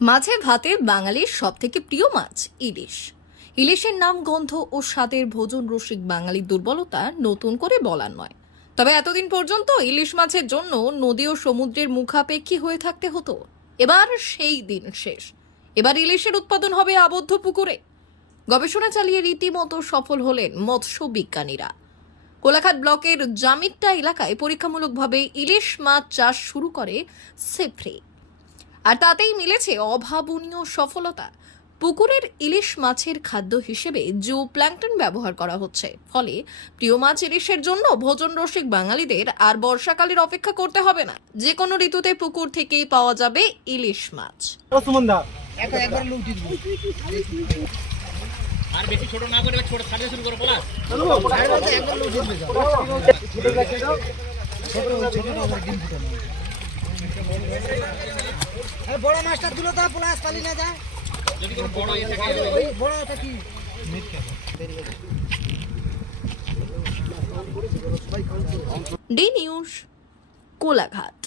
মাছে ভাতে বাঙালির সবথেকে প্রিয় মাছ ইলিশ। ইলিশের নাম, গন্ধ ও স্বাদের ভোজন রসিক বাঙালির দুর্বলতা নতুন করে বলার নয়। তবে এতদিন পর্যন্ত ইলিশ মাছের জন্য নদী ও সমুদ্রের মুখাপেক্ষী হয়ে থাকতে হতো। এবার সেই দিন শেষ। এবার ইলিশের উৎপাদন হবে আবদ্ধ পুকুরে। গবেষণা চালিয়ে রীতিমতো সফল হলেন মৎস্য বিজ্ঞানীরা। কোলাঘাট ব্লকের জামিট্টা এলাকায় পরীক্ষামূলকভাবে ইলিশ মাছ চাষ শুরু করে সেফ্রি। আর তাতেই মিলেছে অভাবনীয় সফলতা। পুকুরের ইলিশ মাছের খাদ্য হিসেবে জু প্ল্যাঙ্কটন ব্যবহার করা হচ্ছে। ফলে প্রিয় মাছ ইলিশের জন্য ভোজন রসিক বাঙালিদের আর বর্ষাকালের অপেক্ষা করতে হবে না। যে কোনো ঋতুতে পুকুর থেকেই পাওয়া যাবে ইলিশ মাছ। আর বেশি ছোট না করে ছোট সাইজে শুরু করো বলা বড় মাছটা তুলো তো প্লাস পালি না যায় যদি কোনো বড় এ থাকে ওই বড় এটা কি ডি নিউজ, কোলাঘাট।